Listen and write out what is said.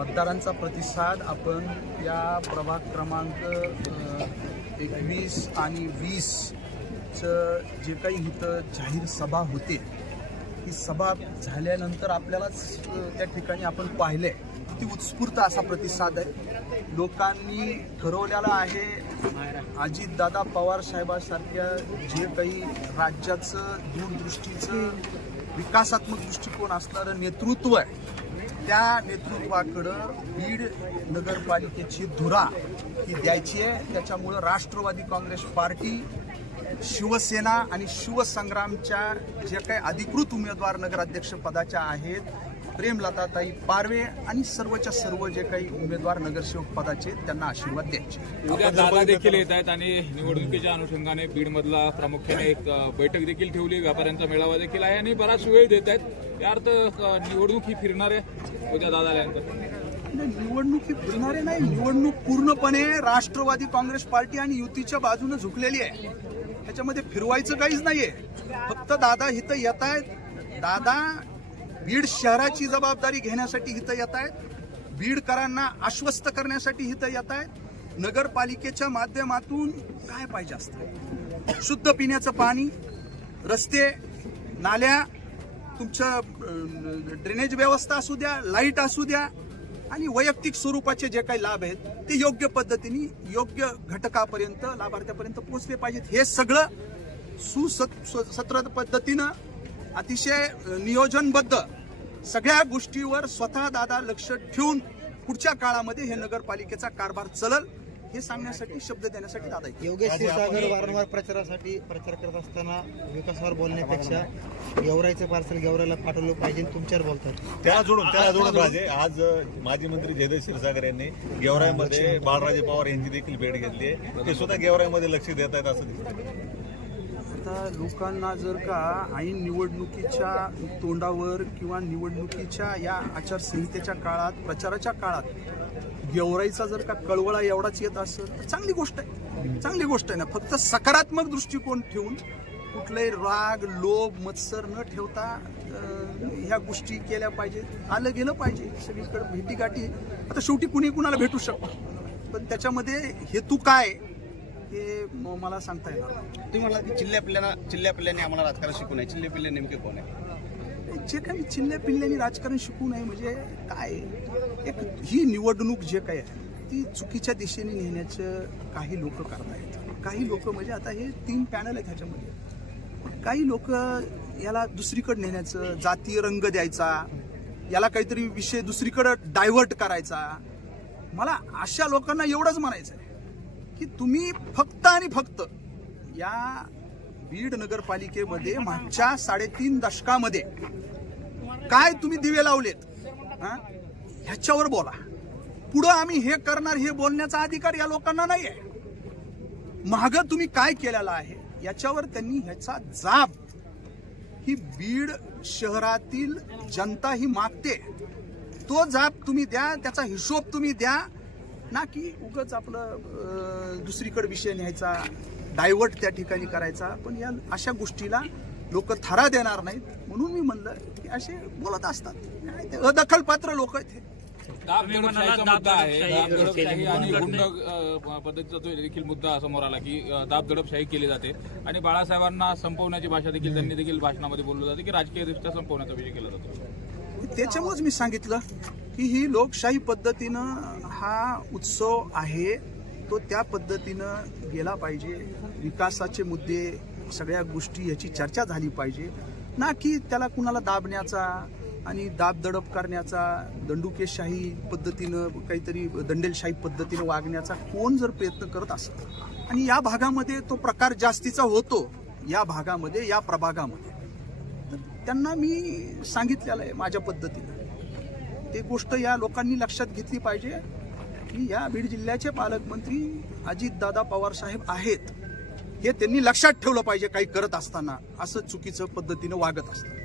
मतदारांचा प्रतिसाद आपण या प्रभाग क्रमांक एकवीस आणि वीसचं जे काही इथं जाहीर सभा होते ही सभा झाल्यानंतर आपल्यालाच त्या ठिकाणी आपण पाहिलं आहे किती उत्स्फूर्त असा प्रतिसाद आहे लोकांनी ठरवलेला आहे अजितदादा पवार साहेबासारख्या जे काही राज्याचं दूरदृष्टीचं विकासात्मक दृष्टिकोन असणारं नेतृत्व आहे त्या नेतृत्वाकडं बीड नगरपालिकेची धुरा ही द्यायची आहे त्याच्यामुळं राष्ट्रवादी काँग्रेस पार्टी शिवसेना आणि शिवसंग्रामच्या जे काही अधिकृत उमेदवार नगराध्यक्षपदाच्या आहेत प्रेमलताताई पारवे आणि सर्वच्या सर्व जे काही उमेदवार नगरसेवक पदाचे त्यांना आशीर्वाद द्यायचे उद्या दादा देखील येत आहेत आणि निवडणुकीच्या अनुषंगाने बीडमधला प्रामुख्याने एक बैठक देखील ठेवली व्यापाऱ्यांचा मेळावा देखील आहे आणि बराच वेळ देत आहेत या अर्थ निवडणूक ही फिरणार आहे उद्या दादा आल्यानंतर म्हणजे निवडणूक ही फिरणारे नाही निवडणूक पूर्णपणे राष्ट्रवादी काँग्रेस पार्टी आणि युतीच्या बाजूने झुकलेली आहे त्याच्यामध्ये फिरवायचं काहीच नाहीये फक्त दादा इथं येत आहेत दादा बीड शहराची जबाबदारी घेण्यासाठी इथं येत आहेत बीडकरांना आश्वस्त करण्यासाठी इथं येत आहेत नगरपालिकेच्या माध्यमातून काय पाहिजे असतं शुद्ध पिण्याचं पाणी रस्ते नाल्या तुमच्या ड्रेनेज व्यवस्था असू द्या लाईट असू द्या आणि वैयक्तिक स्वरूपाचे जे काही लाभ आहेत ते योग्य पद्धतीने योग्य घटकापर्यंत लाभार्थ्यापर्यंत पोहोचले पाहिजेत हे सगळं सुसत सत्र पद्धतीनं अतिशय नियोजनबद्ध सगळ्या गोष्टीवर स्वतः दादा लक्ष ठेवून पुढच्या काळामध्ये हे नगरपालिकेचा कारभार चलल हे सांगण्यासाठी शब्द देण्यासाठी दादा योगेश वारंवार प्रचारासाठी प्रचार करत असताना विकासावर बोलण्यापेक्षा गेवरायचं पार्सल गेवरायला पाठवलं पाहिजे तुमच्यावर बोलतात त्याला जोडून त्याला जोडून राजे आज माजी मंत्री जयदेव क्षीरसागर यांनी गेवरायमध्ये बाळराजे पवार यांची देखील भेट घेतली आहे ते सुद्धा गेवरायमध्ये लक्ष देत आहेत असं दिसतं आता लोकांना जर का ऐन निवडणुकीच्या तोंडावर किंवा निवडणुकीच्या या आचारसंहितेच्या काळात प्रचाराच्या काळात गेवराईचा जर का कळवळा एवढाच येत असेल तर चांगली गोष्ट आहे चांगली गोष्ट आहे ना फक्त सकारात्मक दृष्टिकोन ठेवून कुठलाही राग लोभ मत्सर न ठेवता ह्या गोष्टी केल्या पाहिजेत आलं गेलं पाहिजे सगळीकडे भेटीगाठी आता शेवटी कुणी कुणाला भेटू शकतो पण त्याच्यामध्ये हेतू काय हे मला सांगता येणार नाही तुम्ही म्हणाला की चिल्ल्या पिल्ल्याना चिल्ल्या पिल्ल्याने आम्हाला राजकारण शिकू नये चिल्ले पिल्ले नेमके कोण आहे जे काही चिल्ल्या पिल्ल्याने राजकारण शिकू नये म्हणजे काय एक ही निवडणूक जे काही आहे ती चुकीच्या दिशेने नेण्याचं काही लोक आहेत काही लोक म्हणजे आता हे तीन पॅनल आहेत ह्याच्यामध्ये काही लोक याला दुसरीकडे नेण्याचं जातीय रंग द्यायचा याला काहीतरी विषय दुसरीकडं डायव्हर्ट करायचा मला अशा लोकांना एवढंच म्हणायचं आहे की तुम्ही फक्त आणि फक्त या बीड नगरपालिकेमध्ये मागच्या साडेतीन दशकामध्ये काय तुम्ही दिवे लावलेत ह्याच्यावर बोला पुढं आम्ही हे करणार हे बोलण्याचा अधिकार या लोकांना नाही आहे माग तुम्ही काय केलेला आहे याच्यावर त्यांनी ह्याचा जाब ही बीड शहरातील जनता ही मागते तो जाब तुम्ही द्या त्याचा हिशोब तुम्ही द्या ना की उगच आपलं दुसरीकडे विषय न्यायचा डायव्हर्ट त्या ठिकाणी करायचा पण या अशा गोष्टीला लोक थारा देणार नाहीत म्हणून मी म्हणलं की असे बोलत असतात अदखलपात्र लोक आहेत आणि पद्धतीचा देखील मुद्दा समोर आला की दाब दडपशाही केली जाते आणि बाळासाहेबांना संपवण्याची भाषा देखील त्यांनी देखील भाषणामध्ये बोललो जाते की राजकीय दृष्ट्या संपवण्याचा विषय केला जातो त्याच्यामुळेच मी सांगितलं की ही लोकशाही पद्धतीनं हा उत्सव आहे तो त्या पद्धतीनं गेला पाहिजे विकासाचे मुद्दे सगळ्या गोष्टी याची चर्चा झाली पाहिजे ना की त्याला कुणाला दाबण्याचा आणि दाब दडप करण्याचा दंडुकेशाही पद्धतीनं काहीतरी दंडेलशाही पद्धतीनं वागण्याचा कोण जर प्रयत्न करत असत आणि या भागामध्ये तो प्रकार जास्तीचा होतो या भागामध्ये या प्रभागामध्ये तर त्यांना मी सांगितलेलं आहे माझ्या पद्धतीनं ते गोष्ट या लोकांनी लक्षात घेतली पाहिजे की या बीड जिल्ह्याचे पालकमंत्री अजितदादा साहेब आहेत हे त्यांनी लक्षात ठेवलं पाहिजे काही करत असताना असं चुकीचं पद्धतीनं वागत असतं